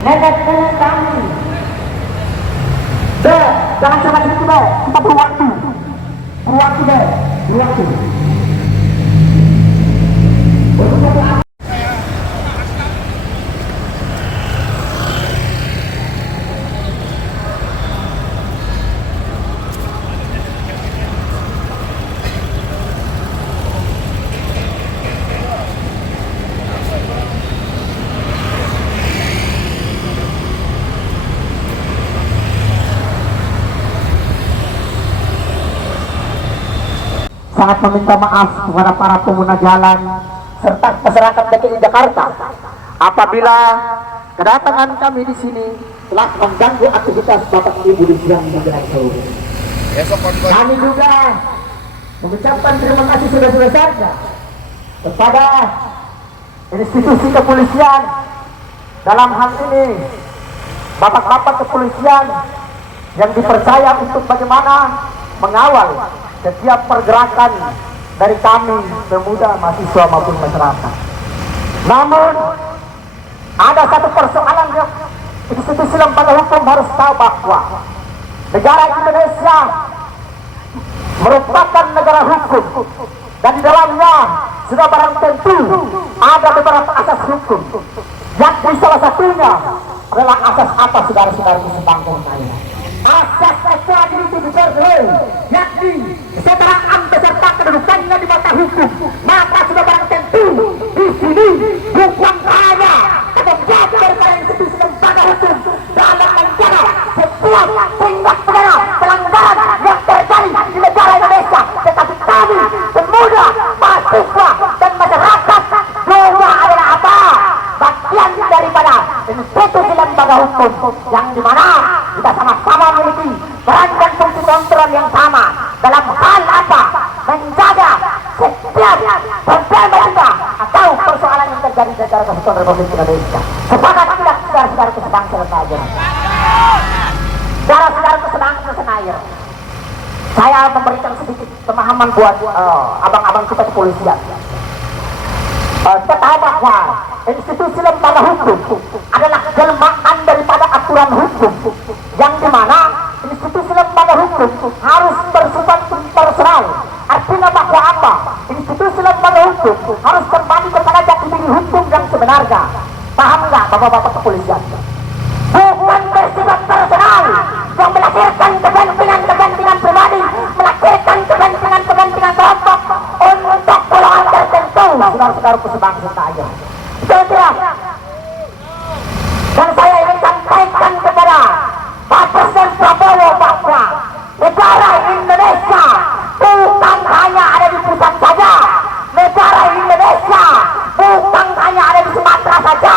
nenek-nenek kami. Jangan sampai situ deh, kita berwaktu deh, berwaktu. Sangat meminta maaf kepada para pengguna jalan serta masyarakat DKI Jakarta apabila kedatangan kami di sini telah mengganggu aktivitas Bapak Ibu di siang menjelang sore. Kami juga mengucapkan terima kasih sebesar-besarnya kepada institusi kepolisian, dalam hal ini bapak-bapak kepolisian yang dipercaya untuk bagaimana mengawal setiap pergerakan dari kami pemuda, mahasiswa maupun masyarakat. Namun ada satu persoalan yang institusi lembaga hukum harus tahu, bahwa negara Indonesia merupakan negara hukum dan di dalamnya sudah barang tentu ada beberapa asas hukum, yakni salah satunya adalah asas apa, saudara-saudara di sebangsa saya? Asas equality diversity, yakni kesetaraan beserta kedudukannya di mata hukum. Maka sudah barang tentu di sini bukan hanya tanggung jawab daripada institusi lembaga hukum dalam menjaga setiap tindak pidana pelanggaran yang terjadi di negara Indonesia, tetapi kami pemuda, mahasiswa dan masyarakat juga adalah apa? Bagian daripada institusi lembaga hukum yang dimana kita sama-sama memiliki peran dan fungsi kontrol yang sama dalam hal apa? Menjaga setiap problematika atau persoalan yang terjadi di negara Kesatuan Republik Indonesia. Sepakat tidak saudara-saudara sebangsa Senayan? Saudara-saudara sebangsa Senayan, saya memberikan sedikit pemahaman buat abang-abang kita kepolisian. Kita tahu bahwa institusi lembaga hukum adalah jelmaan daripada aturan hukum, yang dimana institusi lembaga hukum harus bersifat impersonal. Artinya bahwa apa? Institusi lembaga hukum harus kembali kepada jati diri hukum yang sebenarnya. Paham nggak bapak-bapak kepolisian? Bukan bersifat personal yang melahirkan kepentingan pribadi, melahirkan kepentingan kelompok untuk golongan tertentu. Saudara-saudara sebangsa saya, tidak. Dan saya ingin sampaikan kepada Pak Presiden Prabowo bahwa negara Indonesia bukan hanya ada di pusat saja, negara Indonesia bukan hanya ada di Sumatera saja,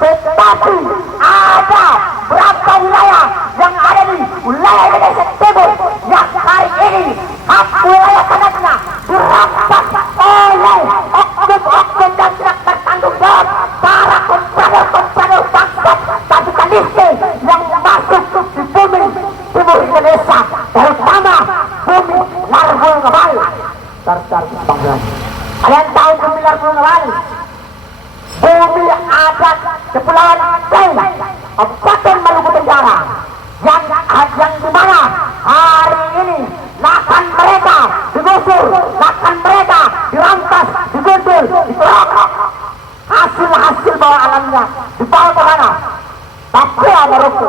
tetapi ada berapa wilayah yang ada di wilayah Indonesia Timur yang hari ini hak wilayah tanahnya dirampas oleh oknum-oknum dan tidak bertanggung jawab para komprador bangsa kapitalisme yang masuk di bumi timur Indonesia, terutama bumi Larvul Ngabal. Kalian tahu bumi Larvul Ngabal? Bumi adat Kepulauan Sei, Kabupaten Maluku Tenggara, yang dimana hari ini lahan mereka digusur, lahan mereka dirampas, digundul, dikerokok. Hasil bawah alamnya dibawa ke mana? Papua Maroko.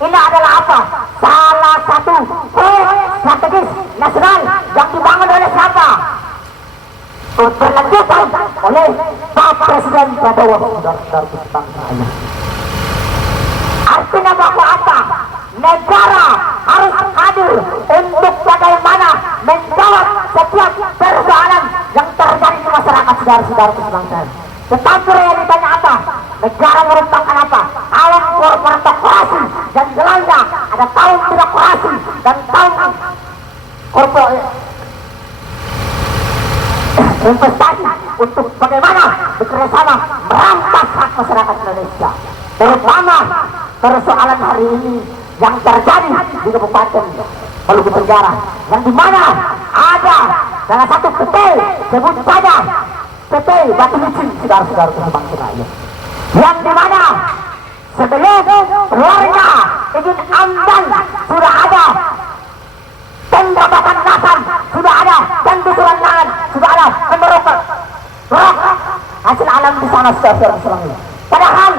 Ini adalah apa? Salah satu proyek strategis nasional yang dibangun oleh siapa? Berlanjutan oleh Pak Presiden Prabowo. Saudara-saudara sebangsa saya, artinya bahwa apa? Negara harus hadir untuk bagaimana menjawab setiap persoalan yang terjadi di masyarakat, saudara-saudara sebangsa. Tetapi realitanya apa? Negara merupakan apa? Alam korporasi dan lainnya. Ada kaum birokrasi dan kaum korporasi investasi untuk bagaimana bekerjasama merampas hak masyarakat Indonesia, terutama persoalan hari ini yang terjadi di Kabupaten Maluku Tenggara, yang dimana ada salah satu PT, sebut saja PT Batu Licin, saudara-saudara sebangsa saya, yang dimana Sebelum keluarnya izin amdal sudah ada, tenda batasan sudah ada, dan surat sudah ada, memerokok hasil alam di sana sudah. Padahal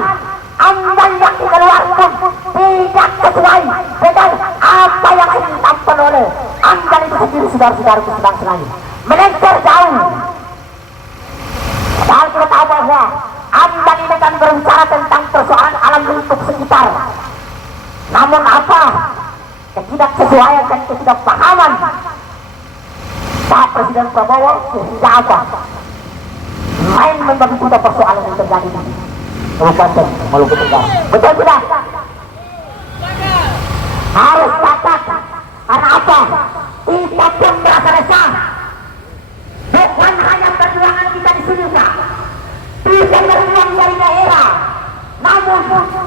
amdal yang dikeluarkan tidak sesuai dengan apa yang disampaikan oleh amdal itu sendiri, saudara-saudaraku sedang senang melenceng jauh. Padahal kita tahu bahwa amdal ini kan berbicara tentang persoalan alam lingkup sekitar. Namun apa ketidaksesuaian dan ketidakpahaman Pak Presiden Prabowo sehingga apa main membagi kita persoalan yang terjadi di Kabupaten Maluku Tenggara. Betul tidak? Harus dapat. Karena apa? Kita pun merasa resah. Bukan hanya perjuangan kita di sini, Pak. Bisa berjuang dari daerah. Namun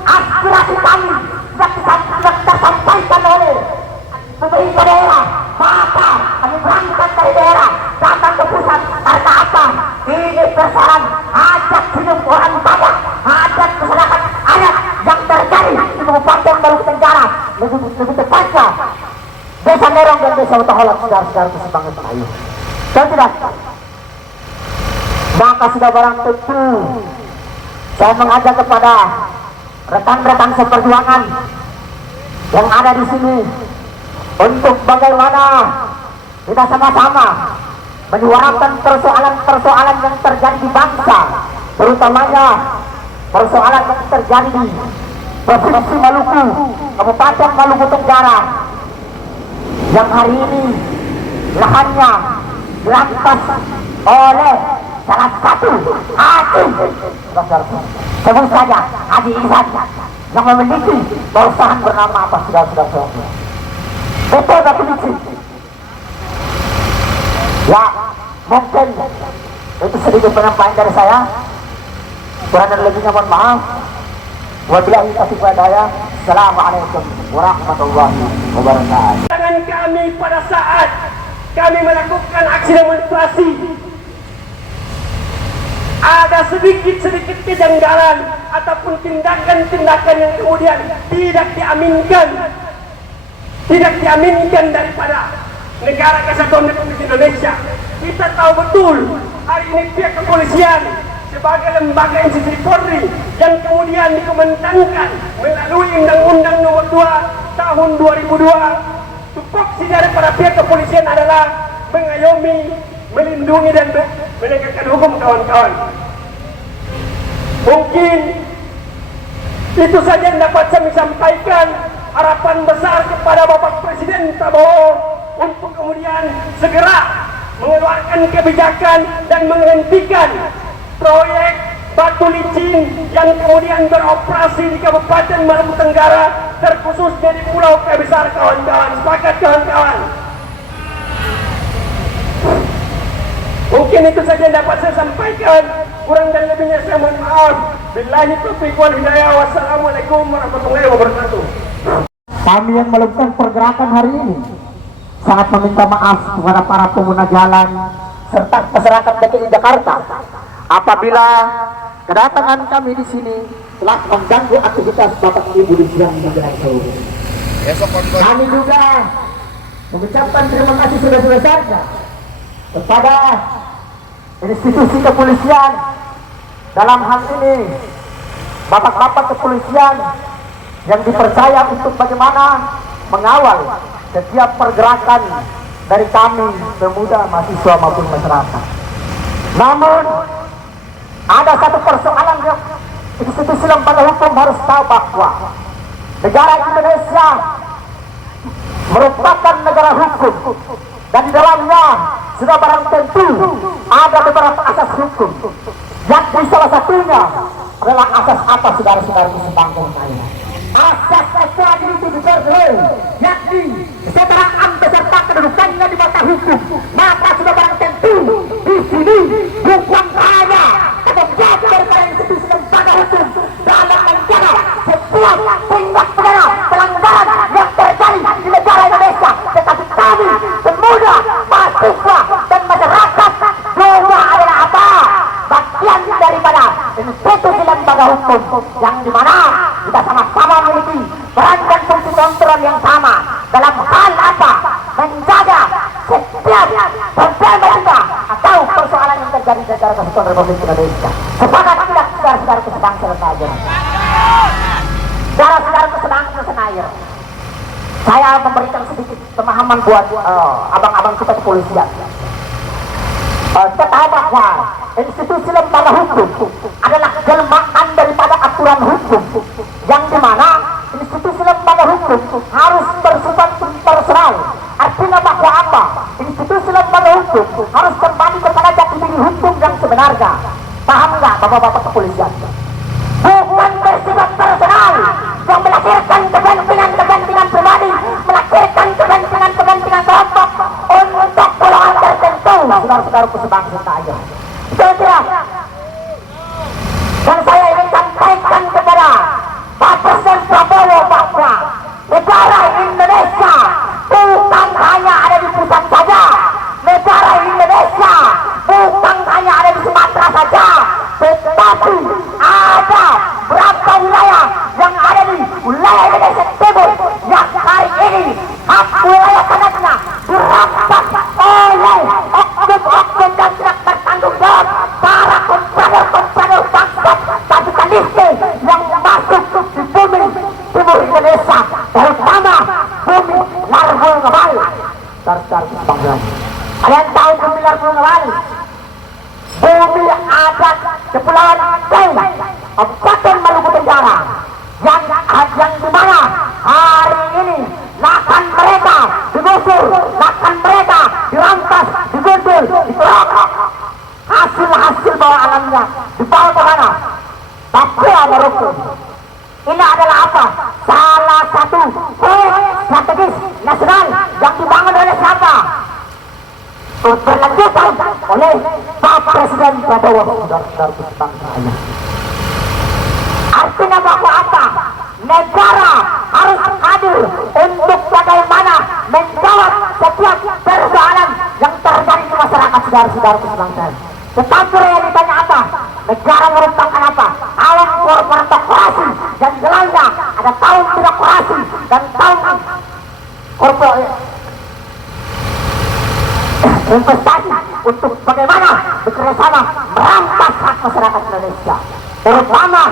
aspirasi kami tidak tersampaikan oleh pemerintah daerah. Maka kami berangkat dari daerah datang ke pusat. Karena apa? Ini persoalan hajat hidup orang banyak, hajat masyarakat adat yang terjadi di Kabupaten Maluku Tenggara, lebih tepatnya Desa Nerong dan Desa Utaholak, saudara-saudara sebangsa ayu. Dan tidak, maka sudah barang tentu saya mengajak kepada rekan-rekan seperjuangan yang ada di sini untuk bagaimana kita sama-sama menyuarakan persoalan-persoalan yang terjadi di bangsa, terutamanya persoalan yang terjadi di Provinsi Maluku, Kabupaten Maluku Tenggara, yang hari ini lahannya dirampas oleh salah satu haji, sebut saja Haji Ihsan, yang memiliki perusahaan bernama apa, sudah. Betul tak polisi? Ya, mungkin itu sedikit penyampaian dari saya. Kurang dan lebihnya mohon maaf. Wabillahi taufiq wal hidayah. Assalamualaikum warahmatullahi wabarakatuh. Tangan kami pada saat kami melakukan aksi demonstrasi, ada sedikit kejanggalan ataupun tindakan-tindakan yang kemudian tidak diaminkan daripada Negara Kesatuan Republik Indonesia. Kita tahu betul hari ini pihak kepolisian sebagai lembaga institusi Polri yang kemudian dikomentangkan melalui Undang-Undang Nomor 2 Tahun 2002, tupoksi daripada pihak kepolisian adalah mengayomi, melindungi dan menegakkan hukum, kawan-kawan. Mungkin itu saja yang dapat saya sampaikan. Harapan besar kepada Bapak Presiden Prabowo untuk kemudian segera mengeluarkan kebijakan dan menghentikan proyek batu licin yang kemudian beroperasi di Kabupaten Maluku Tenggara, terkhususnya di Pulau Kabesar, kawan-kawan. Sepakat, kawan-kawan? Mungkin itu saja yang dapat saya sampaikan. Kurang dan lebihnya saya mohon maaf. Billahi taufiq wal hidayah. Wassalamualaikum warahmatullahi wabarakatuh. Kami yang melakukan pergerakan hari ini sangat meminta maaf kepada para pengguna jalan serta masyarakat DKI Jakarta apabila kedatangan kami di sini telah mengganggu aktivitas Bapak Ibu di siang menjelang sore. Kami juga mengucapkan terima kasih sebesar-besarnya kepada institusi kepolisian, dalam hal ini bapak-bapak kepolisian yang dipercaya untuk bagaimana mengawal setiap pergerakan dari kami pemuda, mahasiswa maupun masyarakat. Namun ada satu persoalan yang institusi lembaga hukum harus tahu, bahwa negara Indonesia merupakan negara hukum dan di dalamnya sudah barang tentu ada beberapa asas hukum, yakni salah satunya adalah asas apa, saudara-saudara di sebangsa saya? Asas keadilan diperoleh, yakni kesetaraan beserta kedudukannya di mata hukum. Maka sudah barang tentu di sini bukan hanya tanggung jawab daripada institusi lembaga hukum dalam menjaga sebuah tindak pidana pelanggaran yang terjadi di negara Indonesia, tetapi kami pemuda, mahasiswa dan masyarakat semua adalah apa? Bagian daripada institusi lembaga hukum yang dimana kita sama-sama memiliki peran dan fungsi kontrol yang sama dalam hal apa? Menjaga setiap problema kita atau persoalan yang terjadi di negara Kesatuan Republik Indonesia. Sepakat tidak saudara-saudara sebangsa dan senayan? Saudara-saudara sebangsa senayan, saya memberikan sedikit pemahaman buat abang-abang kita kepolisian. Kita tahu bahwa institusi lembaga hukum adalah jelmaan daripada aturan hukum, yang dimana institusi lembaga hukum harus bersifat imparsial. Artinya bahwa apa? Institusi lembaga hukum harus kembali kepada jati diri hukum yang sebenarnya. Paham nggak bapak-bapak kepolisian? Bukan bersifat personal yang melahirkan kepentingan pribadi, melahirkan kepentingan kelompok untuk golongan tertentu. Saudara-saudara sebangsa saja. Setelah dan saya ingin sampaikan kepada Pak Presiden Prabowo bahwa negara Indonesia bukan hanya ada di pusat saja, negara Indonesia bukan hanya ada di Sumatera saja, tetapi ada berapa wilayah yang ada di wilayah Indonesia Timur yang hari ini hak wilayah tanahnya dirampas oleh oknum-oknum dan tidak bertanggung jawab para kontrader bangsa kapitalisme yang masuk di bumi timur Indonesia, terutama bumi Larhul Ngabal. Kalian tahu bumi Larhul Ngabal? Bumi adat Kepulauan Riau, Kabupaten Maluku Tenggara, yang dimana hari ini lahan mereka digusur, lahan mereka dirampas, digundul, dikerokok, hasil bawah alamnya dibawa ke mana? Papua Maroko. Ini adalah apa? Salah satu proyek strategis nasional yang dibangun oleh siapa? Berlanjutan oleh Pak Presiden Prabowo. Artinya bahwa apa? Negara harus hadir untuk bagaimana menjawab setiap persoalan yang terjadi di masyarakat saudara-saudara sebangsa. Tetapi realitanya apa? Negara merupakan apa? Alam korporasi dan lainnya. Ada tahun birokrasi dan tahun investasi untuk bagaimana bekerjasama merampas hak masyarakat Indonesia, terutama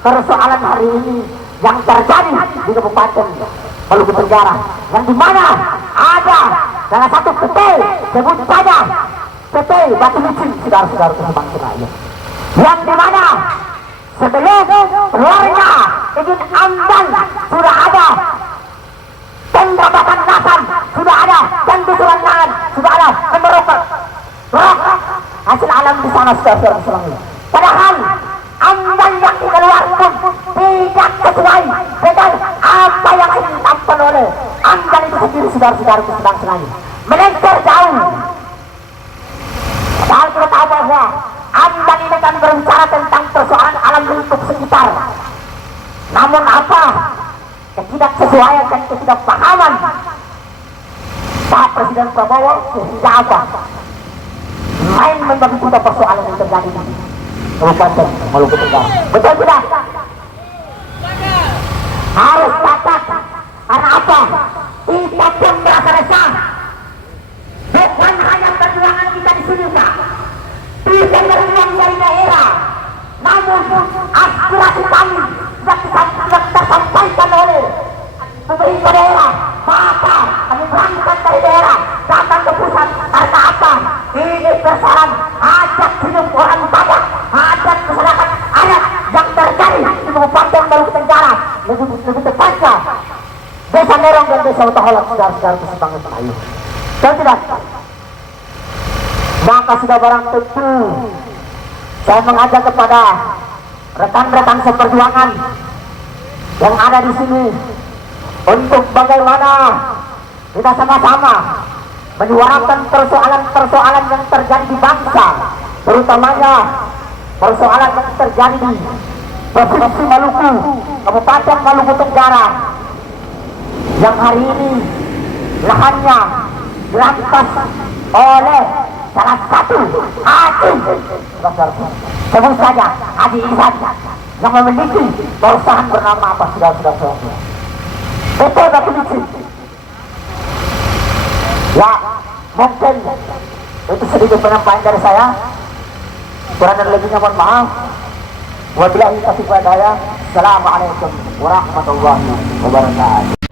persoalan hari ini yang terjadi di Kabupaten Maluku Tenggara, yang dimana ada salah satu PT, sebut saja PT Batu Licin, saudara-saudara sebangsa rakyat, yang dimana sebelum keluarnya izin amdal sudah ada, pembebasan lahan sudah ada, dan gusuran lahan sudah ada, memerokok hasil alam di sana saudara-saudara sebangsa. Padahal amdal yang dikeluarkan tidak sesuai dengan apa yang disampaikan oleh amdal itu sendiri saudara-saudara sebangsa. Melenceng jauh. Padahal kita tahu bahwa amdal ini kan berbicara tentang persoalan alam lingkup sekitar. Namun apa? Ketidaksesuaian dan ketidakpahaman Pak Presiden Prabowo sehingga apa? Main membagi buta persoalan yang terjadi di Kabupaten Maluku Tenggara. Betul tidak? Harus dapat. Karena apa? Kita pun merasa resah. Bukan hanya perjuangan kita di sini, Pak. Bisa berjuang dari daerah. Namun aspirasi kami sudah tersampaikan oleh pemerintah daerah. Maka kami berangkat dari daerah datang ke pusat. Karena apa? Ini persoalan hajat hidup orang banyak, hajat masyarakat adat yang terjadi di Kabupaten Maluku Tenggara, lebih tepatnya Desa Nerong dan Desa Utaholak, saudara-saudara sebangsa ayu. Dan tidak, maka sudah barang tentu saya mengajak kepada rekan-rekan seperjuangan yang ada di sini untuk bagaimana kita sama-sama menyuarakan persoalan-persoalan yang terjadi di bangsa, terutamanya persoalan yang terjadi di Provinsi Maluku, Kabupaten Maluku Tenggara, yang hari ini lahannya dirampas oleh salah satu hakim, sebut saja Haji Ihsan, yang memiliki perusahaan bernama apa, saudara-saudara? Betul atau polisi? Ya, mungkin itu sedikit penyampaian dari saya. Kurang dan lebihnya mohon maaf. Wabillahi taufiq wal hidayah. Assalamualaikum warahmatullahi wabarakatuh.